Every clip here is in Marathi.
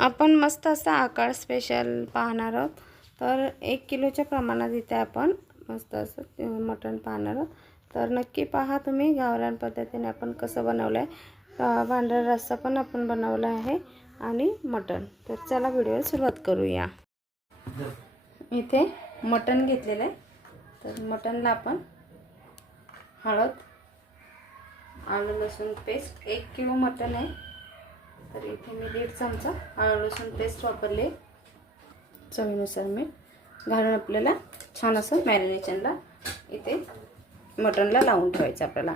आपण मस्त असा आकार स्पेशल पाहणार आहोत. तर एक किलोच्या प्रमाणात इथे आपण मस्त असं मटण पाहणार आहोत. तर नक्की पहा तुम्ही गावरान पद्धतीने आपण कसं बनवलं आहे पांढरा रस्सा पण आपण बनवला आहे आणि मटण. तर चला व्हिडिओ सुरुवात करूया. इथे मटण घेतलेलं आहे. तर मटणला आपण हळद आलं लसूण पेस्ट एक किलो मटण आहे. तर इथे मी दीड चमचा आळू लसूण पेस्ट वापरले. चवीनुसार मीठ घालून आपल्याला छान असं मॅरिनेशनला इथे मटणला लावून ठेवायचं आपल्याला.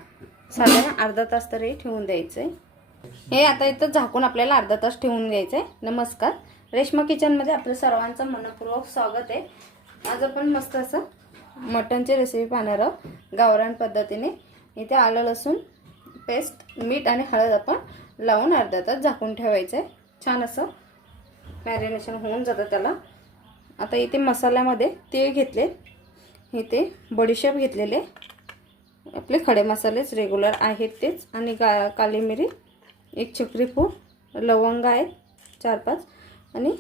साधारण अर्धा तास तरी ठेवून द्यायचं आहे हे आता इथं झाकून आपल्याला अर्धा तास ठेवून द्यायचं आहे नमस्कार. रेश्मा किचनमध्ये आपलं सर्वांचं मनपूर्वक स्वागत आहे. आज आपण मस्त असं मटणची रेसिपी पाहणार आहोत. गावरान पद्धतीने. इथे आलं लसूण पेस्ट मीठ आणि हळद आपण लावून अर्धा तास झाकून ठेवायचं. आहे छान असं मॅरिनेशन होऊन जातं त्याला. आता इथे मसाल्यामध्ये तीळ घेतले. इथे बडीशेप घेतलेले. आपले खडे मसालेच रेग्युलर आहेत तेच. आणि गा काली मिरी एक चक्री फूल लवंग आहेत चार पाच. आणि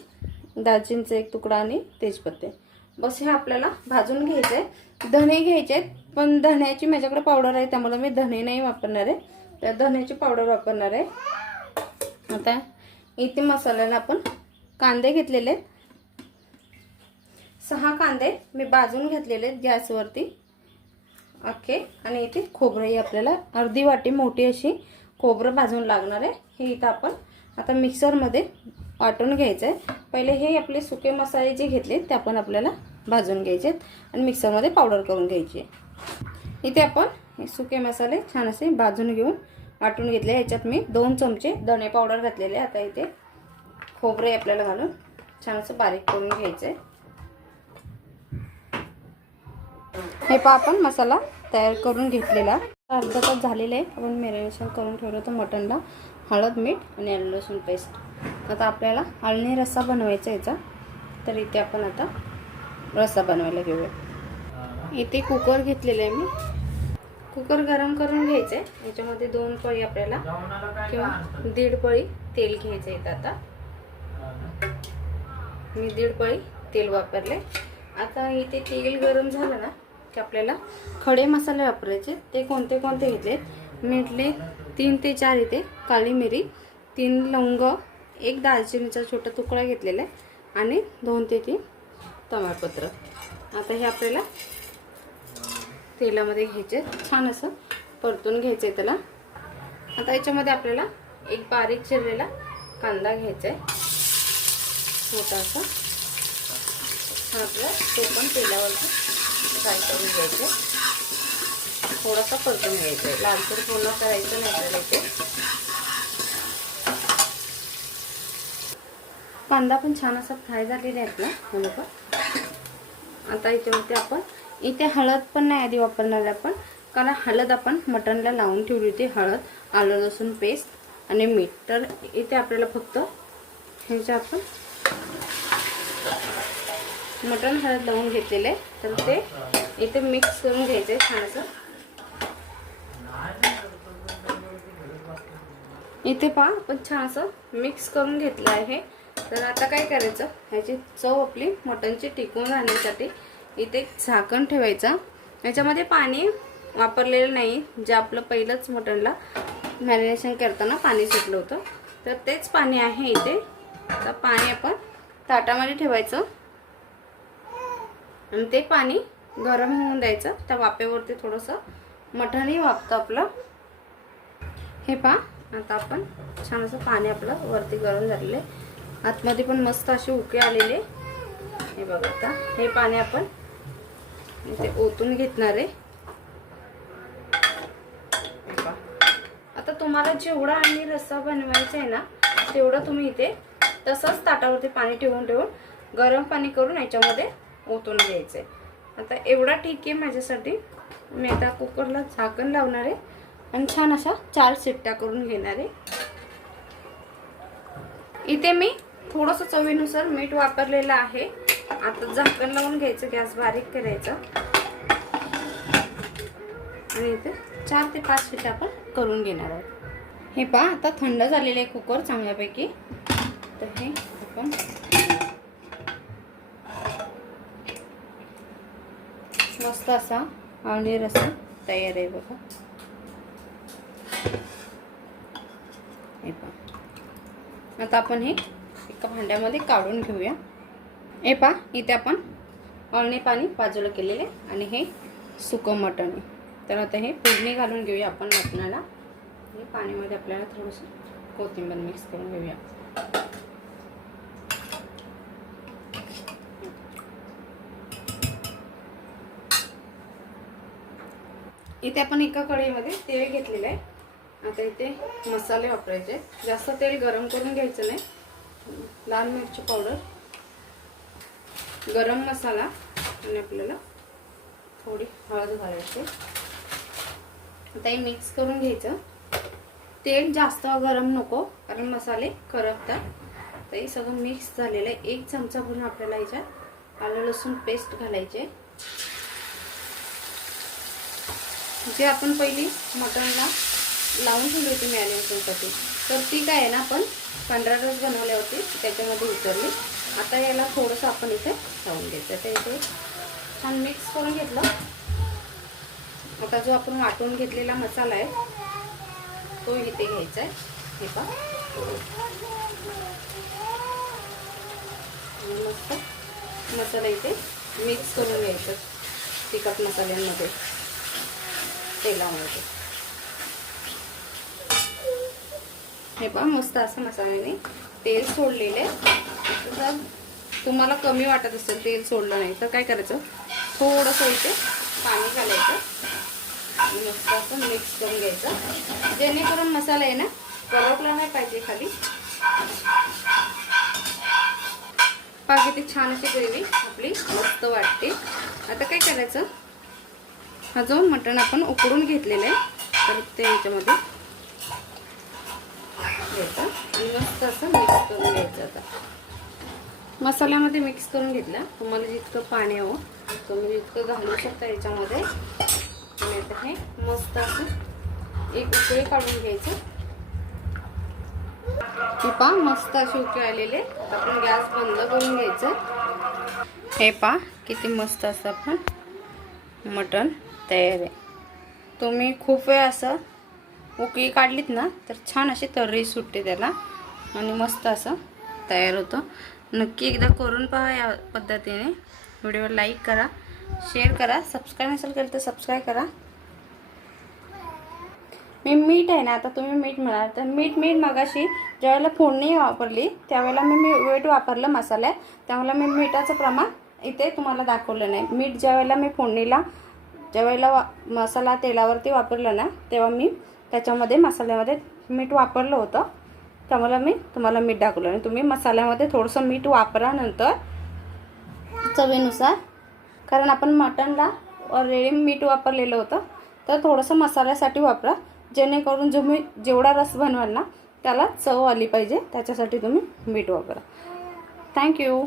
दालचिनीचा एक तुकडा आणि तेजपत्ते. बस हे आपल्याला भाजून घ्यायचं आहे धणे घ्यायचे आहेत पण धण्याची माझ्याकडे पावडर आहे त्यामुळे मी धणे नाही वापरणार आहे. त्यात धण्याची पावडर वापरणार आहे. आता इथे मसाल्याला आपण कांदे घेतलेले आहेत. सहा कांदे मी भाजून घेतलेले आहेत गॅसवरती. अख्खे आणि इथे खोबरंही आपल्याला अर्धी वाटी मोठी अशी खोबरं भाजून लागणार आहे. हे इथं आपण आता मिक्सरमध्ये वाटून घ्यायचं आहे. पहिले हे आपले सुके मसाले जे घेतले ते आपण आपल्याला भाजून घ्यायचे आहेत आणि मिक्सरमध्ये पावडर करून घ्यायची आहे. इथे आपण हे सुके मसाले छान असे भाजून घेऊन वाटून घेतले. ह्याच्यात मी दोन चमचे धणे पावडर घातलेले आता इथे खोबरे आपल्याला घालून छान असं बारीक करून घ्यायचं आहे हे पहा आपण मसाला तयार करून घेतलेला. अर्धा तास झालेला आहे. आपण मॅरिनेशन करून ठेवलं होतं मटनला. हळद मीठ आणि आलं लसूण पेस्ट आता आपल्याला आळणी रस्सा बनवायचा याचा. तर इथे आपण आता रस्सा बनवायला घेऊया. इथे कुकर घेतलेला आहे मी. कुकर गरम करून घ्यायचं. आहे याच्यामध्ये दोन पळी आपल्याला किंवा दीड पळी तेल घ्यायचं आहे आता. मी दीड पळी तेल वापरले. आता इथे तेल गरम झालं ना की आपल्याला खडे मसाले वापरायचे. ते कोणते कोणते घेतले मीठले तीन ते चार इथे. काळी मिरी तीन लवंग एक दालचिनीचा छोटा तुकडा घेतलेला आहे. आणि दोन ते तीन तमालपत्र आता हे आपल्याला तेलामध्ये घ्यायचे. छान असं परतून घ्यायचं आहे त्याला. आता याच्यामध्ये आपल्याला एक बारीक चिरलेला कांदा घ्यायचा आहे मोठा असा. हा आपला तो पण तेलावरती फ्राय करून घ्यायचं थोडासा परतून घ्यायचा आहे लालसर पूर्ण करायचं नाही आपल्याला इथे. कांदा पण छान असा फ्राय झालेला आहे आपला हे बघा. आता याच्यावरती आपण इथे हळद पण नाही आधी वापरणार आहे आपण. कारण हळद आपण मटणला लावून ठेवली होती. हळद आलं लसूण पेस्ट आणि मीठ. तर इथे आपल्याला फक्त ह्याच्या आपण मटण हळद लावून घेतलेलं. आहे तर ते इथे मिक्स करून घ्यायचं आहे छान असं इथे पहा आपण छान असं मिक्स करून घेतलं आहे. तर आता काय करायचं? ह्याची चव आपली मटणची टिकून राहण्यासाठी इथे एक झाकण ठेवायचं. याच्यामध्ये पाणी वापरलेलं नाही. जे आपलं पहिलंच मटणला मॅरिनेशन करताना पाणी सुटलं होतं. तर तेच पाणी आहे इथे. तर पाणी आपण ताटामध्ये ठेवायचं. आणि ते पाणी गरम होऊन द्यायचं. त्या वाफेवरती थोडंसं मटणही वापतं आपलं. हे पहा. आता आपण छान असं पाणी आपलं वरती गरम झालेलं आहे. आतमध्ये पण मस्त असे उके आलेले. हे बघा आता. हे पाणी आपण ते ओतून घेतणार आहे. आता तुम्हाला जेवढा आणि रस्सा बनवायचा आहे ना तेवढं तुम्ही इथे तसंच ताटावरती पाणी ठेवून ठेवून गरम पाणी करून याच्यामध्ये ओतून घ्यायचं आहे आता एवढा ठीक आहे माझ्यासाठी. मी आता कुकरला झाकण लावणार आहे आणि छान अशा चार शिट्ट्या करून घेणार आहे. इथे मी थोडंसं चवीनुसार मीठ वापरलेलं आहे. आता झाकण लावून घ्यायचं गॅस बारीक करायचं. आणि इथे चार ते पाच शिट्टे आपण करून घेणार आहोत. हे पहा आता थंड झालेलं आहे कुकर चांगल्यापैकी. तर हे आपण मस्त असा आवणी रसा तयार आहे बघा. हे पहा. आता आपण हे एका भांड्यामध्ये काढून घेऊया. हे पहा इथे आपण अळणी पाणी बाजूला केलेले आणि हे सुकं मटण आहे. तर आता हे फोडणी घालून घेऊया आपण मटणाला. आणि पाणीमध्ये आपल्याला थोडंसं कोथिंबीर मिक्स करून घेऊया. इथे आपण एका कढईमध्ये तेल घेतलेलं आहे. आता इथे मसाले वापरायचे जास्त तेल गरम करून घ्यायचं नाही. लाल मिरची पावडर गरम मसाला आणि आपल्याला थोडी हळद घालायची. आता हे मिक्स करून घ्यायचं. तेल जास्त गरम नको कारण मसाले करपतात. तर हे सगळं मिक्स झालेलं आहे. एक चमचा भरून आपल्याला याच्यात आलं लसूण पेस्ट घालायचे. जे आपण पहिली मटणला लावून ठेवली होती मॅरिनेशनसाठी तर ती काय आहे ना आपण पंधरा रस बनवले होते त्याच्यामध्ये उतरली. आता याला थोडंसं आपण इथे लावून घ्यायचं. तर इथे छान मिक्स करून घेतलं. आता जो आपण वाटून घेतलेला मसाला आहे तो इथे घ्यायचा आहे. हे पा मस्त मसाला इथे मिक्स करून घ्यायचं. तिखट मसाल्यांमध्ये. तेलामध्ये. हे पहा मस्त असं मसाल्याने तेल सोडलेलं. आहे जर तुम्हाला कमी वाटत असेल तेल सोडलं नाही तर काय करायचं? थोडंसं इथे पाणी घालायचं आणि मस्त असं मिक्स करून घ्यायचं. जेणेकरून मसाला आहे ना करपला नाही पाहिजे खाली. पहा किती छान अशी ग्रेव्ही आपली मस्त वाटते. आता काय करायचं? हा जो मटण आपण उकडून घेतलेला आहे तर ते याच्यामध्ये आणि मस्त असं मिक्स करून घ्यायचं आता मसाल्यामध्ये मिक्स करून घेतला. तुम्हाला जितकं पाणी हवं तुम्ही जितकं घालू शकता याच्यामध्ये. आणि आता हे मस्त असं एक उकळी काढून घ्यायचं. हे पा मस्त असे उकळी आलेले आपण गॅस बंद करून घ्यायचं. हे पा किती मस्त असं आपण मटण तयार आहे. तुम्ही खूप वेळ असं उकळी काढलीत ना तर छान अशी तर्री सुटते त्याला. आणि मस्त असं तयार होतं. नक्की एकदा करून पहा या पद्धतीने. व्हिडिओ लाईक करा शेअर करा. सबस्क्राईब नसेल केलं तर सबस्क्राईब करा. मी मीठ आहे ना आता तुम्ही मीठ म्हणाल. तर मीठ मीठ मगाशी ज्यावेळेला फोडणी वापरली त्यावेळेला मी मी मीठ वापरलं मसाल्यात. त्यावेळेला मी मिठाचं प्रमाण इथे तुम्हाला दाखवलं नाही. मीठ ज्यावेळेला मी फोडणीला ज्यावेळेला वा मसाला तेलावरती वापरलं ना तेव्हा मी त्याच्यामध्ये मसाल्यामध्ये मीठ वापरलं होतं. त्यामुळे मी तुम्हाला मीठ दाखवलं. आणि तुम्ही मसाल्यामध्ये थोडंसं मीठ वापरा नंतर चवीनुसार कारण आपण मटनला ऑलरेडी मीठ वापरलेलं होतं. तर थोडंसं मसाल्यासाठी वापरा. जेणेकरून तुम्ही जेवढा रस बनवाल ना त्याला चव आली पाहिजे. त्याच्यासाठी तुम्ही मीठ वापरा. थँक्यू